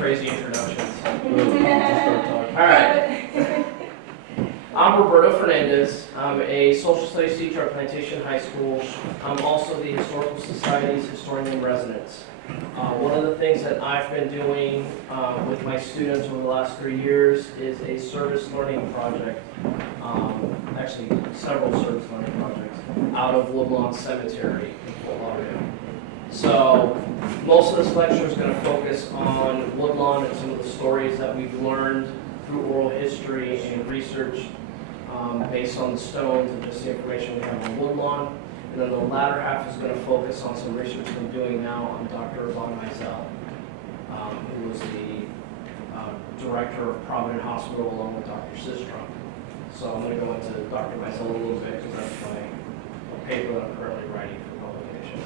crazy introductions. All right. I'm Roberto Fernandez. I'm a social studies teacher at Plantation High School. I'm also the Historical Society's Historian-in-Residence. One of the things that I've been doing with my students over the last 3 years is a service learning project, actually several service learning projects, out of Woodlawn Cemetery in Fort Lauderdale. So most of this lecture is going to focus on Woodlawn and some of the stories that we've learned through oral history and research based on the stones and just the information we have on Woodlawn. And then the latter half is going to focus on some research I'm doing now on Dr. Von Meisel, who was the director of Providence Hospital along with Dr. Sistrom. So I'm going to go into Dr. Meisel a little bit because that's my paper that I'm currently writing for publication.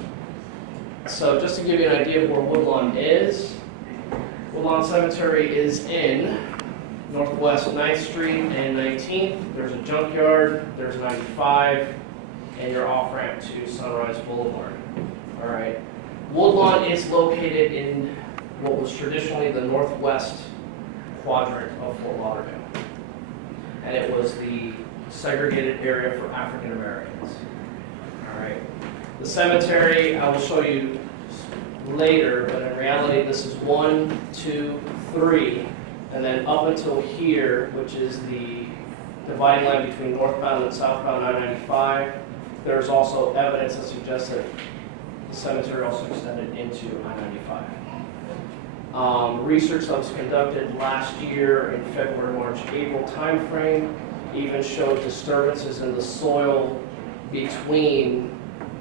So just to give you an idea of where Woodlawn is, Woodlawn Cemetery is in Northwest 9th Street and 19th. There's a junkyard, there's 95, and your off-ramp to Sunrise Boulevard. All right. Woodlawn is located in what was traditionally the northwest quadrant of Fort Lauderdale. And it was the segregated area for African Americans. All right. The cemetery, I will show you later, but in reality, this is 1, 2, 3, and then up until here, which is the dividing line between northbound and southbound I-95. There's also evidence that suggests that the cemetery also extended into I-95. Research that was conducted last year in February, March, April timeframe even showed disturbances in the soil between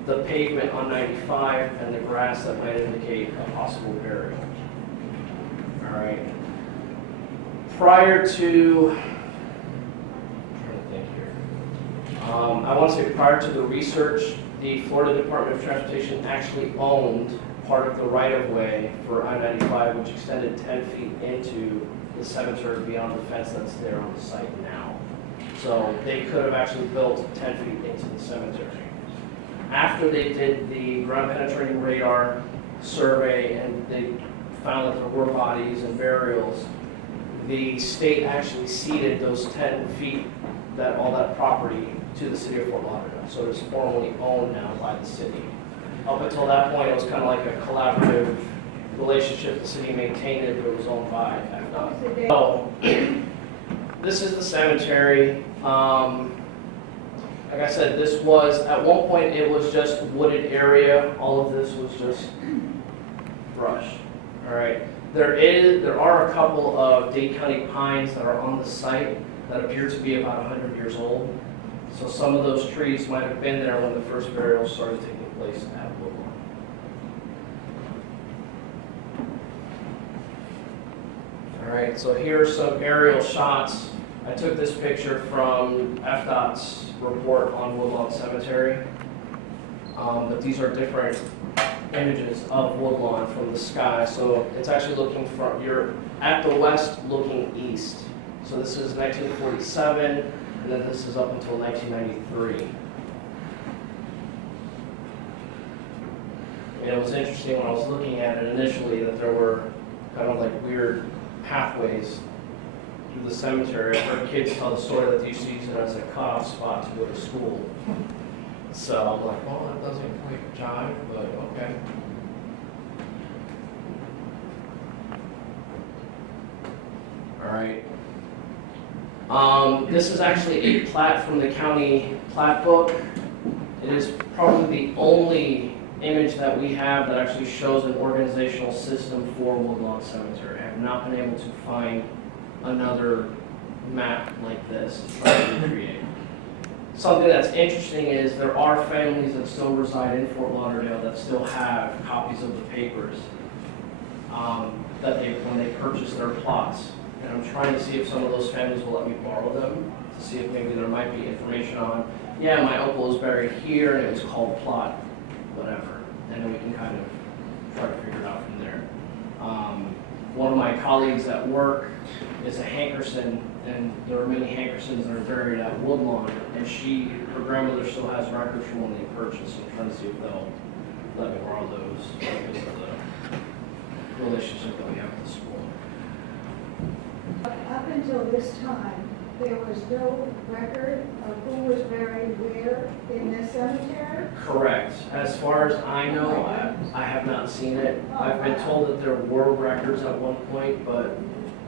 the pavement on 95 and the grass that might indicate a possible burial. All right. Prior to, I want to say prior to the research, the Florida Department of Transportation actually owned part of the right-of-way for I-95, which extended 10 feet into the cemetery beyond the fence that's there on the site now. So they could have actually built 10 feet into the cemetery. After they did the ground penetrating radar survey and they found that there were bodies and burials, the state actually ceded those 10 feet, all that property, to the city of Fort Lauderdale. So it's formally owned now by the city. Up until that point, it was kind of like a collaborative relationship the city maintained it, but it was owned by FDOT. So this is the cemetery. Like I said, this was, at one point, it was just wooded area. All of this was just brush. All right. There are a couple of Dade County pines that are on the site that appear to be about 100 years old. So some of those trees might have been there when the first burial started taking place at Woodlawn. All right, so here are some aerial shots. I took this picture from FDOT's report on Woodlawn Cemetery. But these are different images of Woodlawn from the sky. So it's actually looking from, you're at the west looking east. So this is 1947, and then this is up until 1993. And it was interesting when I was looking at it initially that there were kind of like weird pathways through the cemetery. I heard kids tell the story that they used to use it as a cutoff spot to go to school. So I'm like, well, that doesn't quite jive, but okay. All right. This is actually a plat from the county plat book. It is probably the only image that we have that actually shows an organizational system for Woodlawn Cemetery. I have not been able to find another map like this to try to recreate. Something that's interesting is there are families that still reside in Fort Lauderdale that still have copies of the papers that when they purchased their plots. And I'm trying to see if some of those families will let me borrow them to see if maybe there might be information on, yeah, my uncle was buried here and it was called plot, whatever. And then we can kind of try to figure it out from there. One of my colleagues at work is a Hankerson, and there are many Hankersons that are buried at Woodlawn, and her grandmother still has records from when they purchased, so I'm trying to see if they'll let me borrow those because of the relationship that we have with the school. Up until this time, there was no record of who was buried where in this cemetery? Correct. As far as I know, I have not seen it. I've been told that there were records at one point, but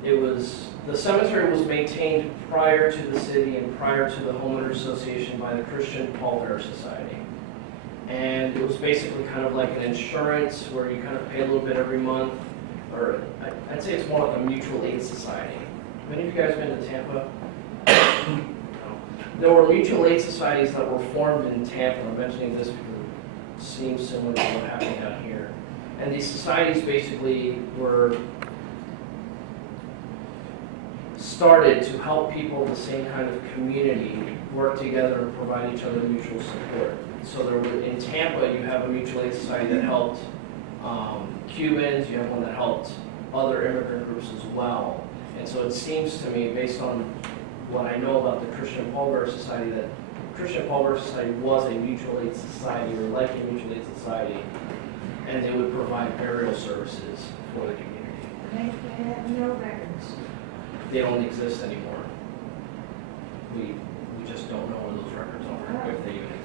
the cemetery was maintained prior to the city and prior to the homeowners association by the Christian Pallbearer Society. And it was basically kind of like an insurance where you kind of pay a little bit every month, or I'd say it's more like a mutual aid society. Have any of you guys been to Tampa? No. There were mutual aid societies that were formed in Tampa. I'm mentioning this because it seems similar to what happened down here. And these societies basically were started to help people of the same kind of community work together and provide each other mutual support. So there were, in Tampa, you have a mutual aid society that helped Cubans, you have one that helped other immigrant groups as well. And so it seems to me, based on what I know about the Christian Pallbearer Society, that Christian Pallbearer Society was a mutual aid society, or like a mutual aid society, and they would provide burial services for the community. They have no records. They don't exist anymore. We just don't know where those records are, if they even exist.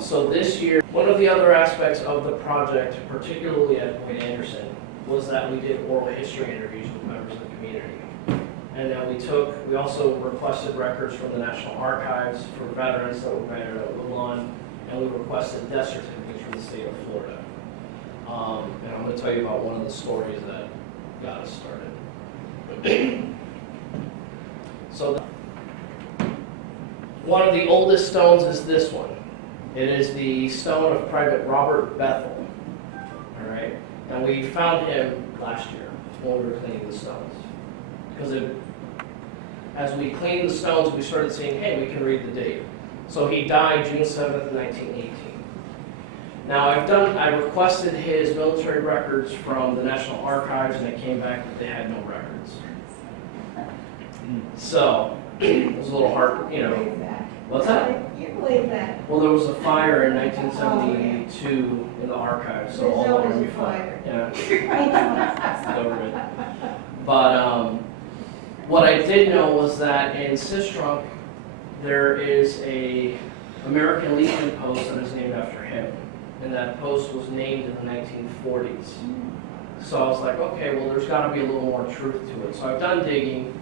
So this year, one of the other aspects of the project, particularly at Point Anderson, was that we did oral history interviews with members of the community. And then we also requested records from the National Archives for veterans that were buried at Woodlawn, and we requested death certificates from the state of Florida. And I'm going to tell you about one of the stories that got us started. So one of the oldest stones is this one. It is the stone of Private Robert Bethel. All right, and we found him last year when we were cleaning the stones, because as we cleaned the stones, we started saying, hey, we can read the date. So he died June 7th, 1918. Now I requested his military records from the National Archives, and it came back that they had no records. So it was a little hard, you know. What's that? You believe that? Well, there was a fire in 1972 in the archives, so all the Army fire. Yeah. Government. But what I did know was that in Sistrunk, there is a American Legion post that is named after him. And that post was named in the 1940s. So I was like, okay, well, there's got to be a little more truth to it. So I've done digging,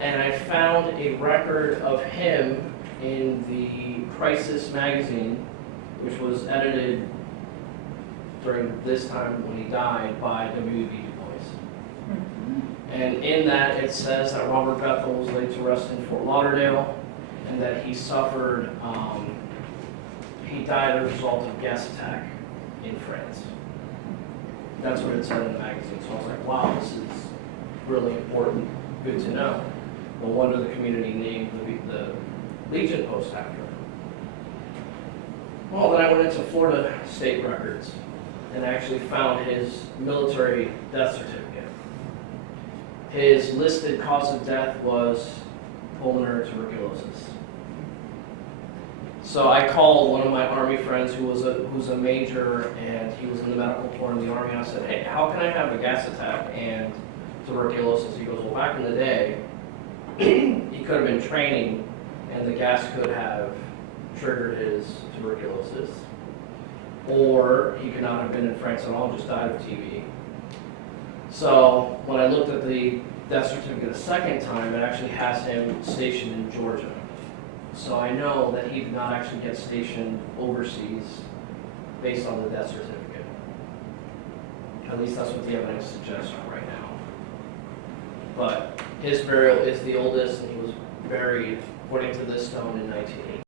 and I found a record of him in the Crisis magazine, which was edited during this time when he died by W.E.B. Du Bois. And in that, it says that Robert Bethel was laid to rest in Fort Lauderdale, and that he suffered, he died as a result of gas attack in France. That's what it said in the magazine. So I was like, wow, this is really important, good to know. No wonder the community named the Legion post after him. Well, then I went into Florida state records and actually found his military death certificate. His listed cause of death was pulmonary tuberculosis. So I called one of my Army friends who's a major, and he was in the medical corps in the Army, and I said, hey, how can I have a gas attack and tuberculosis? He goes, well, back in the day, he could have been training, and the gas could have triggered his tuberculosis. Or he could not have been in France at all, just died of TB. So when I looked at the death certificate a second time, it actually has him stationed in Georgia. So I know that he did not actually get stationed overseas based on the death certificate. At least that's what the evidence suggests right now. But his burial is the oldest, and he was buried, according to this stone, in 1980.